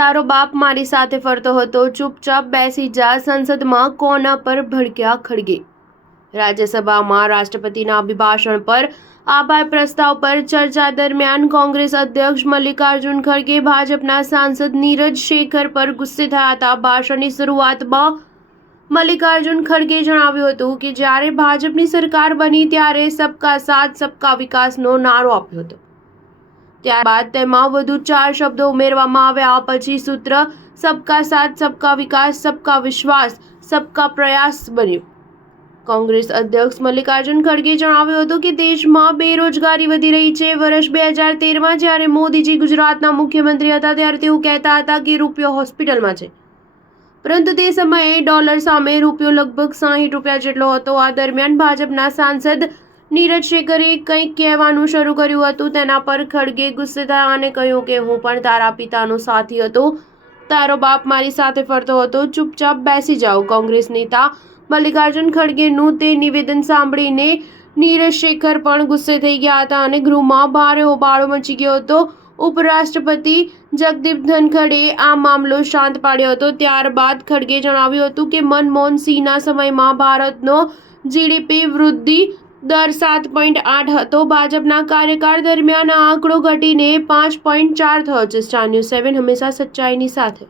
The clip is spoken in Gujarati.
તારો બાપ મારી સાથે ફરતો હતો, ચૂપચાપ બેસી જા, સંસદમાં કોના પર ભડક્યા ખડગે. રાજ્યસભામાં રાષ્ટ્રપતિના અભિભાષણ પર આભાર પ્રસ્તાવ પર ચર્ચા દરમિયાન કોંગ્રેસ અધ્યક્ષ મલ્લિકાર્જુન ખડગે ભાજપના સાંસદ નીરજ શેખર પર ગુસ્સે થયા હતા. ભાષણની શરૂઆતમાં મલ્લિકાર્જુન ખડગે જણાવ્યું હતું કે જ્યારે ભાજપની સરકાર બની ત્યારે સબકા સાથ સબકા વિકાસનો નારો આપ્યો હતો. ત્યારબાદ તેમાં વધુ 4 શબ્દો ઉમેરવામાં આવ્યા. પછી સૂત્ર સબકા સાથ સબકા વિકાસ સબકા વિશ્વાસ સબકા પ્રયાસ બન્યું. કોંગ્રેસ અધ્યક્ષ મલ્લિકાર્જુન ખડગે જણાવ્યું હતું કે દેશમાં બેરોજગારી વધી રહી છે. વર્ષ 2013માં જ્યારે મોદીજી ગુજરાતના મુખ્યમંત્રી હતા ત્યારે તેઓ કહેતા હતા કે રૂપિયો હોસ્પિટલમાં છે, પરંતુ તે સમયે ડોલર સામે રૂપિયો લગભગ 60 રૂપિયા જેટલો હતો. આ દરમિયાન ભાજપના સાંસદ નીરજ શેખરે કંઈક કહેવાનું શરૂ કર્યું હતું. તેના પર ખડગે ગુસ્સે થયા અને કહ્યું કે હું પણ તારા પિતાનો સાથી હતો, તારો બાપ મારી સાથે ફરતો હતો, ચૂપચાપ બેસી જાઓ. કોંગ્રેસ નેતા મલ્લિકાર્જુન ખડગેનું તે નિવેદન સાંભળીને નીરજ શેખર પણ ગુસ્સે થઈ ગયા હતા અને ગૃહમાં ભારે હોબાળો મચી ગયો હતો. ઉપરાષ્ટ્રપતિ જગદીપ ધનખડે આ મામલો શાંત પાડ્યો હતો. ત્યારબાદ ખડગે જણાવ્યું હતું કે મનમોહન સિંહના સમયમાં ભારતનો જીડીપી વૃદ્ધિ દર 7.8 હતો. ભાજપના કાર્યકાળ દરમિયાન આ આંકડો ઘટીને 5.4 થયો છે. સ્ટાર ન્યૂઝ 7 હંમેશા સચ્ચાઈની સાથે.